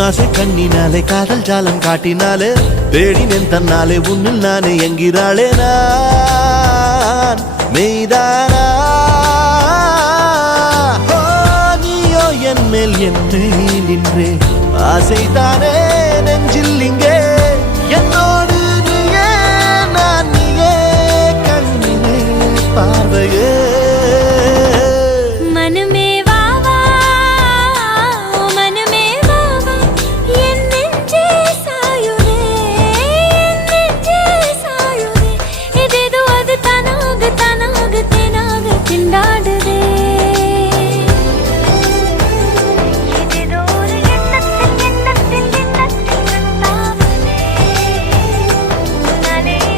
உன்னாசை கண்ணினாலே காதல் ஜாலம் காட்டினாலே தேடினேன் தன்னாலே உன்னில் நானே என்கிறாளே நான் மெய்தானா என் மேல் என்னை நின்றே ஆசைதானே நெஞ்சில் இங்கே